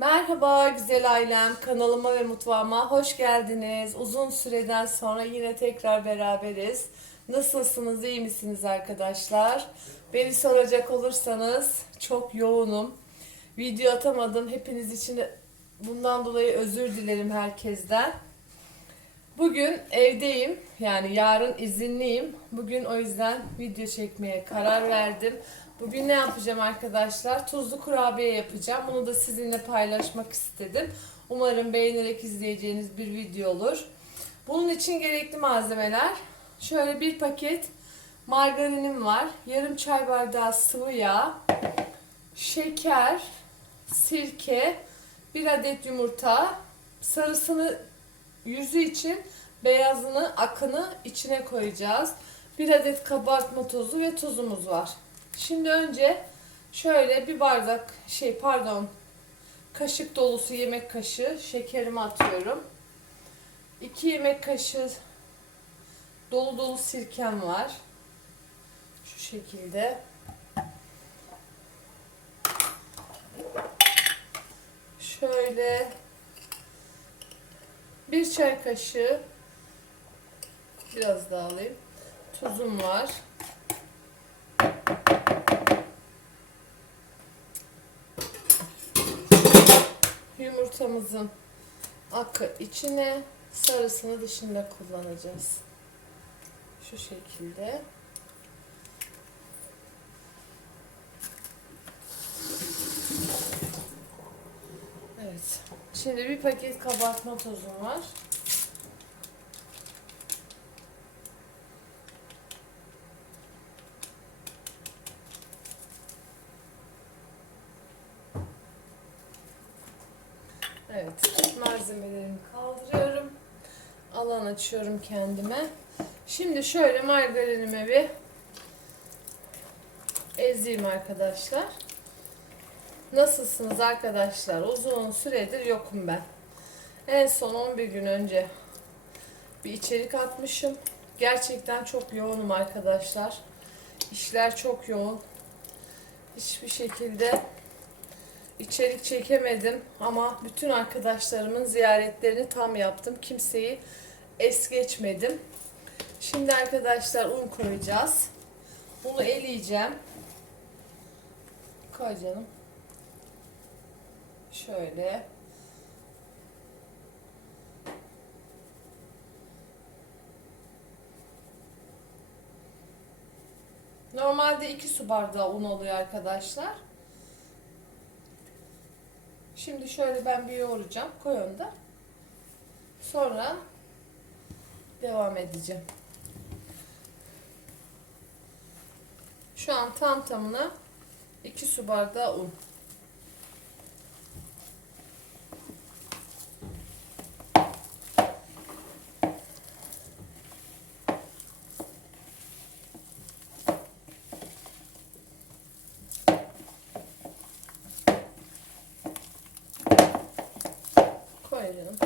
Merhaba güzel ailem, kanalıma ve mutfağıma hoş geldiniz. Uzun süreden sonra yine tekrar beraberiz. Nasılsınız, iyi misiniz arkadaşlar? Beni soracak olursanız çok yoğunum. Video atamadım. Hepiniz için bundan dolayı özür dilerim herkesten. Bugün evdeyim. Yani yarın izinliyim. Bugün o yüzden video çekmeye karar verdim. Bugün ne yapacağım arkadaşlar? Tuzlu kurabiye yapacağım. Bunu da sizinle paylaşmak istedim. Umarım beğenerek izleyeceğiniz bir video olur. Bunun için gerekli malzemeler. Şöyle bir paket margarinim var. Yarım çay bardağı sıvı yağ. Şeker, sirke, bir adet yumurta, sarısını yüzü için beyazını, akını içine koyacağız. Bir adet kabartma tozu ve tuzumuz var. Şimdi önce şöyle bir bardak şey pardon kaşık dolusu yemek kaşığı şekerimi atıyorum. 2 yemek kaşığı dolu dolu sirkem var. Şu şekilde. Şöyle bir çay kaşığı biraz daha alayım. Tuzum var. Yumurtamızın akı içine, sarısını dışında kullanacağız. Şu şekilde. Evet. Şimdi bir paket kabartma tozum var. Evet, malzemelerimi kaldırıyorum. Alan açıyorum kendime. Şimdi şöyle margarinimi bir ezeyim arkadaşlar. Nasılsınız arkadaşlar? Uzun süredir yokum ben. En son 11 gün önce bir içerik atmışım. Gerçekten çok yoğunum arkadaşlar. İşler çok yoğun. Hiçbir şekilde içerik çekemedim ama bütün arkadaşlarımın ziyaretlerini tam yaptım. Kimseyi es geçmedim. Şimdi arkadaşlar un koyacağız. Bunu eleyeceğim. Koy canım. Şöyle. Normalde 2 su bardağı un oluyor arkadaşlar. Şimdi şöyle ben bir yoğuracağım. Koy onu da. Sonra devam edeceğim. Şu an tam tamına 2 su bardağı un. Koy canım.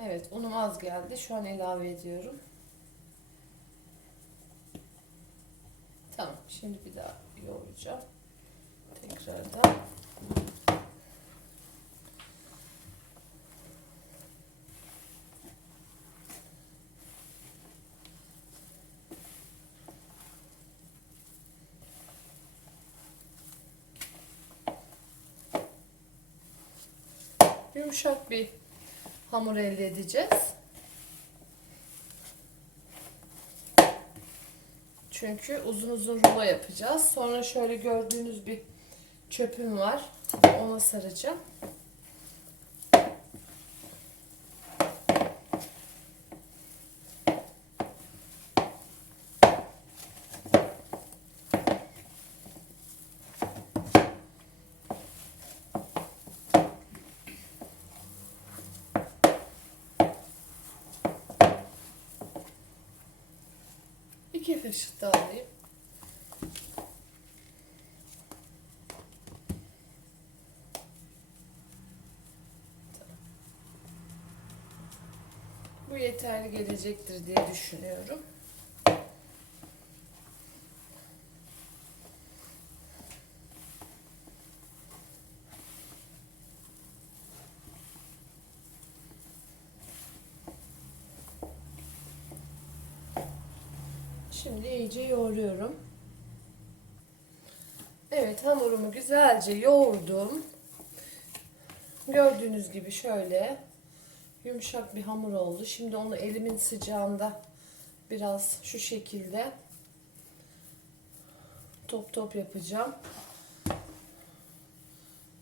Evet, unum az geldi. Şu an ilave ediyorum. Tamam, şimdi bir daha yoğuracağım. Tekrardan. Yumuşak bir hamur elde edeceğiz. Çünkü uzun uzun rulo yapacağız. Sonra şöyle gördüğünüz bir çöpüm var. Ona saracağım. İki kaşık alayım. Bu yeterli gelecektir diye düşünüyorum. Şimdi iyice yoğuruyorum. Evet hamurumu güzelce yoğurdum. Gördüğünüz gibi şöyle yumuşak bir hamur oldu. Şimdi onu elimin sıcağında biraz şu şekilde top top yapacağım.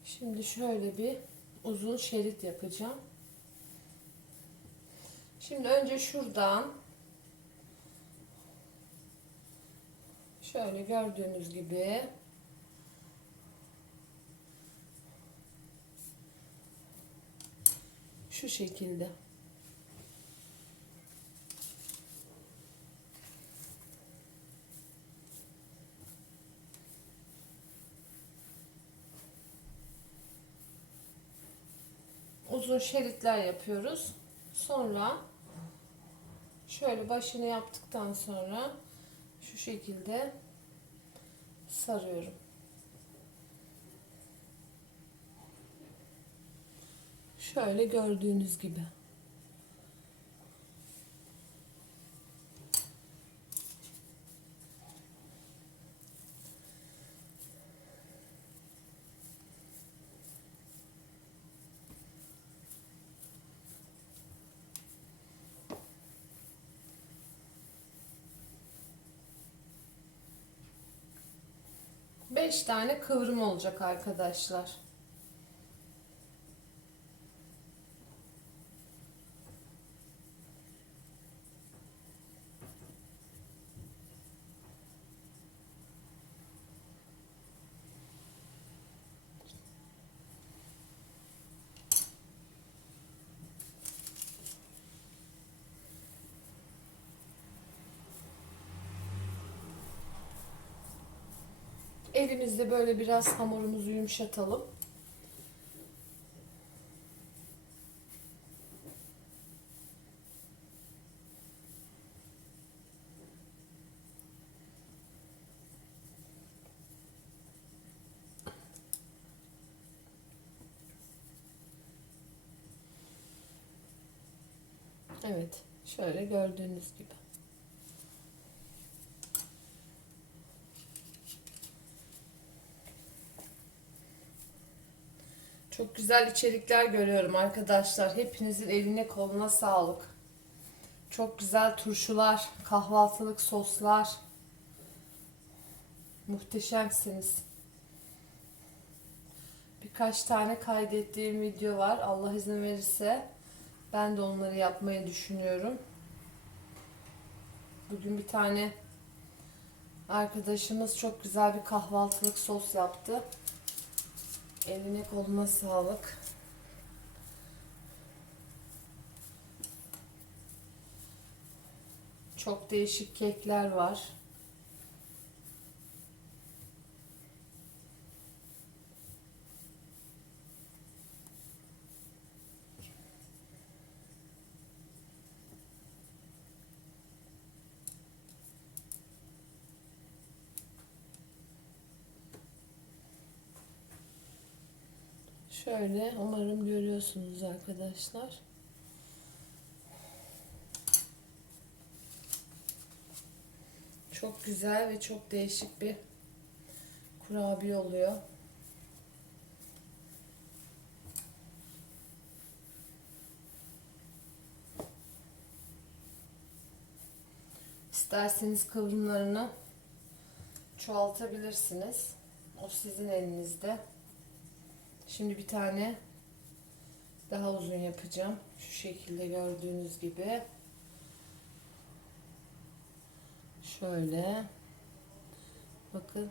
Şimdi şöyle bir uzun şerit yapacağım. Şimdi önce şuradan şöyle gördüğünüz gibi şu şekilde uzun şeritler yapıyoruz. Sonra şöyle başını yaptıktan sonra şu şekilde sarıyorum. Şöyle gördüğünüz gibi. Beş tane kıvrım olacak arkadaşlar. Elimizde böyle biraz hamurumuzu yumuşatalım. Evet, şöyle gördüğünüz gibi. Çok güzel içerikler görüyorum arkadaşlar. Hepinizin eline koluna sağlık. Çok güzel turşular, kahvaltılık soslar. Muhteşemsiniz. Birkaç tane kaydettiğim video var. Allah izin verirse ben de onları yapmayı düşünüyorum. Bugün bir tane arkadaşımız çok güzel bir kahvaltılık sos yaptı. Eline koluna sağlık. Çok değişik kekler var. Şöyle umarım görüyorsunuz arkadaşlar. Çok güzel ve çok değişik bir kurabiye oluyor. İsterseniz kıvrımlarını çoğaltabilirsiniz. O sizin elinizde. Şimdi bir tane daha uzun yapacağım. Şu şekilde gördüğünüz gibi. Şöyle. Bakın.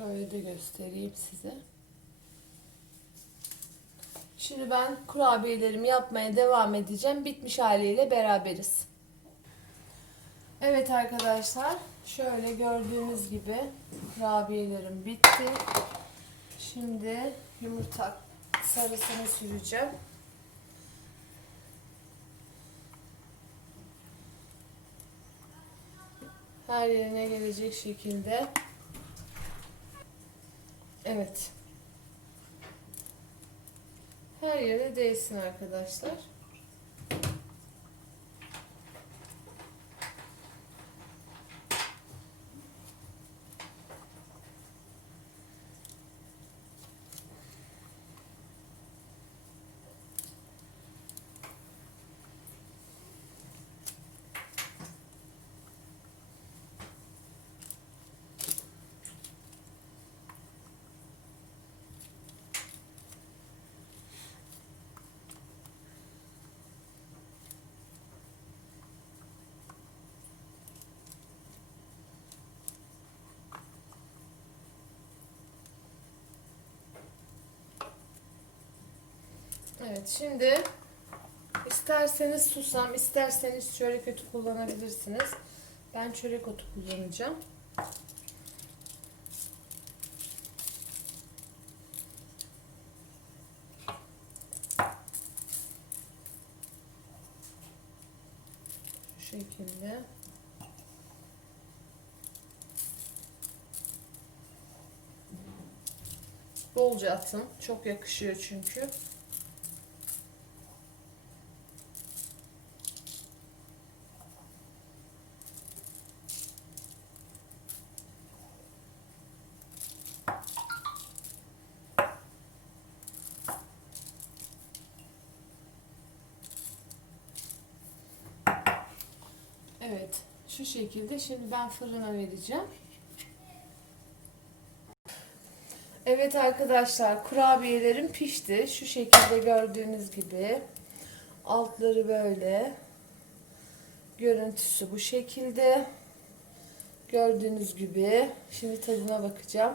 Şöyle de göstereyim size. Şimdi ben kurabiyelerimi yapmaya devam edeceğim. Bitmiş haliyle beraberiz. Evet arkadaşlar, şöyle gördüğünüz gibi kurabiyelerim bitti. Şimdi yumurta sarısını süreceğim. Her yerine gelecek şekilde. Evet. Her yere değsin arkadaşlar. Evet şimdi isterseniz susam, isterseniz çörek otu kullanabilirsiniz. Ben çörek otu kullanacağım. Şu şekilde. Bolca atın. Çok yakışıyor çünkü. Evet, şu şekilde. Şimdi ben fırına vereceğim. Evet arkadaşlar, kurabiyelerim pişti. Şu şekilde gördüğünüz gibi. Altları böyle. Görüntüsü bu şekilde. Gördüğünüz gibi. Şimdi tadına bakacağım.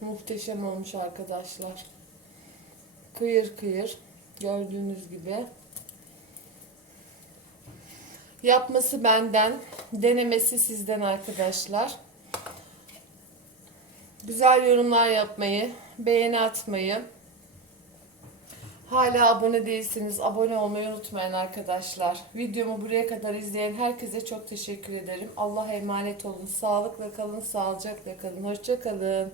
Muhteşem olmuş arkadaşlar. Kıyır kıyır. Gördüğünüz gibi. Yapması benden, denemesi sizden arkadaşlar. Güzel yorumlar yapmayı, beğeni atmayı, hala abone değilseniz abone olmayı unutmayın arkadaşlar. Videomu buraya kadar izleyen herkese çok teşekkür ederim. Allah'a emanet olun. Sağlıkla kalın, sağlıcakla kalın. Hoşça kalın.